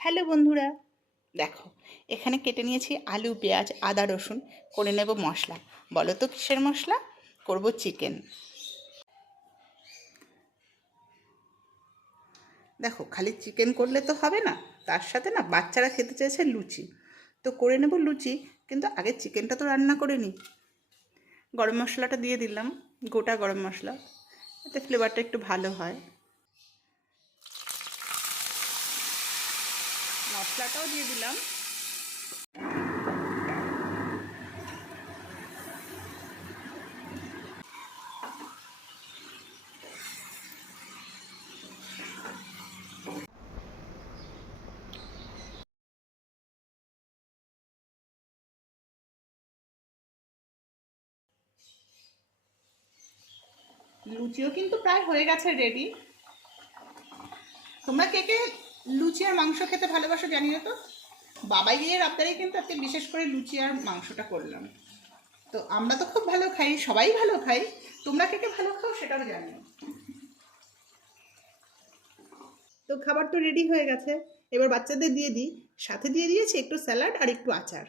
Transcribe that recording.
Hello বন্ধুরা, দেখো এখানে কেটে নিয়েছি আলু, পেঁয়াজ, আদা, রসুন। করে নেব মশলা। বলো তো কিসের মশলা? করব চিকেন। দেখো, খালি চিকেন করলে তো হবে না, তার সাথে না বাচ্চারা খেতে চাইছে লুচি। তো করে নেব লুচি, কিন্তু আগে চিকেনটা তো রান্না করে নিই। গরম মশলাটা দিয়ে দিলাম, গোটা গরম মশলা, এতে ফ্লেভারটা একটু ভালো হয়। মশলাটাও দিয়ে দিলাম। লুচিও কিন্তু প্রায় হয়ে গেছে রেডি। তোমরা কে কে লুচি আর মাংস খেতে ভালোবাসো জানিও তো। বাবাই গিয়ে রাত্রে কিন্তু আজকে বিশেষ করে লুচি আর মাংসটা করলাম। তো আমরা তো খুব ভালো খাই, সবাই ভালো খাই। তোমরা কে কে ভালো খাও সেটাও জানিও। তো খাবার তো রেডি হয়ে গেছে, এবার বাচ্চাদের দিয়ে দিই। সাথে দিয়ে দিয়েছি একটু স্যালাড আর একটু আচার।